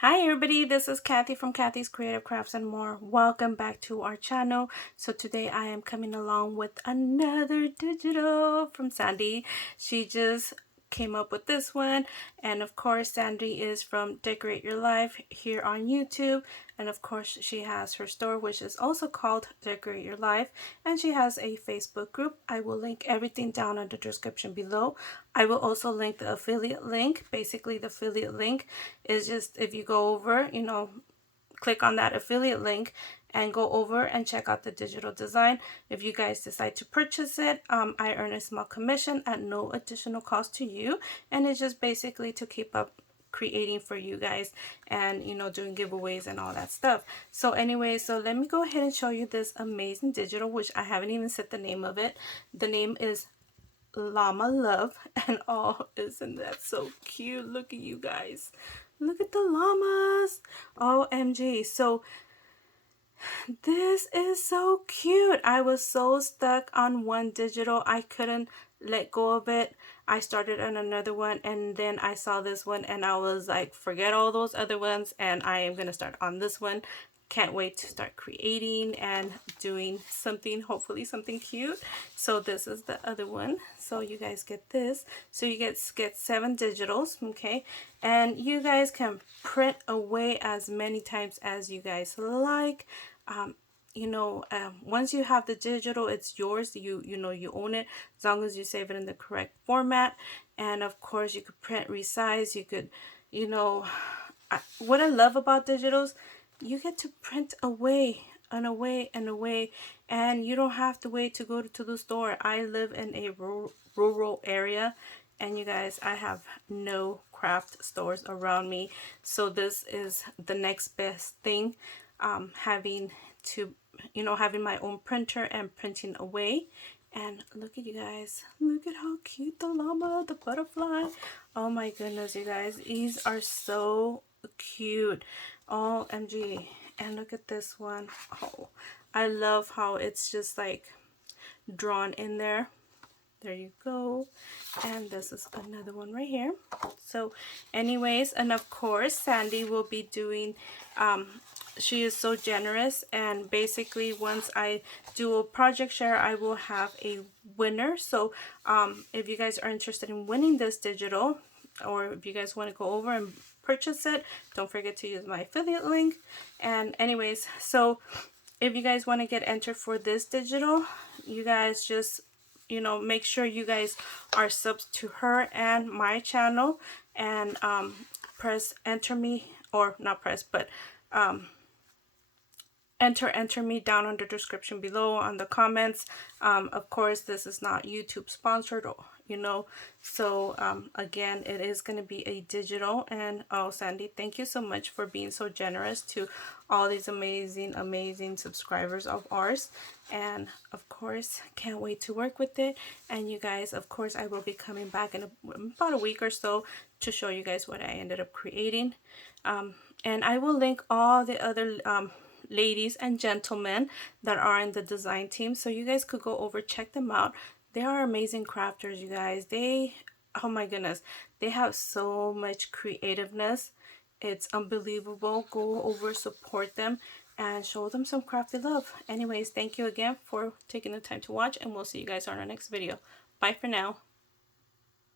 Hi everybody, this is Kathy from Kathy's Creative Crafts and More. Welcome back to our channel. So today I am coming along with another digital from Sandy. She just came up with this one, and of course Sandy is from Decorate Your Life here on YouTube, and of course she has her store which is also called Decorate Your Life, and she has a Facebook group. I will link everything down in the description below. I will also link the affiliate link. Basically the affiliate link is just if you go over, click on that affiliate link and go over and check out the digital design. If you guys decide to purchase it, I earn a small commission at no additional cost to you, and it's just basically to keep up creating for you guys and doing giveaways and all that stuff. So anyway, so let me go ahead and show you this amazing digital, which I haven't even said the name of it. The name is Llama Love, and oh, isn't that so cute? Look at you guys, look at the llamas. OMG. So this is so cute. I was so stuck on one digital, I couldn't let go of it. I started on another one and then I saw this one and I was like, forget all those other ones and I am gonna start on this one. Can't wait to start creating and doing something, hopefully something cute. So this is the other one. So you guys get this. So you get 7 digitals, okay? And you guys can print away as many times as you guys like. Once you have the digital, it's yours. You own it as long as you save it in the correct format. And of course you could print, resize. You could, what I love about digitals, you get to print away and away and away, and you don't have to wait to go to the store. I live in a rural area, and you guys, I have no craft stores around me, so this is the next best thing. Having to having my own printer and printing away. And look at you guys, look at how cute the llama, the butterfly. Oh my goodness, you guys, these are so cute. OMG. And look at this one. Oh, I love how it's just like drawn in there. There you go. And this is another one right here. So anyways, and of course Sandy will be doing she is so generous, and basically once I do a project share, I will have a winner. So if you guys are interested in winning this digital, or if you guys want to go over and purchase it, don't forget to use my affiliate link. And anyways, so if you guys want to get entered for this digital, you guys just make sure you guys are subs to her and my channel, and press enter me, or not press, but enter me down in the description below on the comments. Of course this is not YouTube sponsored, so again, it is going to be a digital. And oh, Sandy, thank you so much for being so generous to all these amazing subscribers of ours, and of course can't wait to work with it. And you guys, of course, I will be coming back in about a week or so to show you guys what I ended up creating, and I will link all the other ladies and gentlemen that are in the design team, so you guys could go over, check them out. They are amazing crafters, you guys. Oh my goodness, they have so much creativeness. It's unbelievable. Go over, support them, and show them some crafty love. Anyways, thank you again for taking the time to watch, and we'll see you guys on our next video. Bye for now.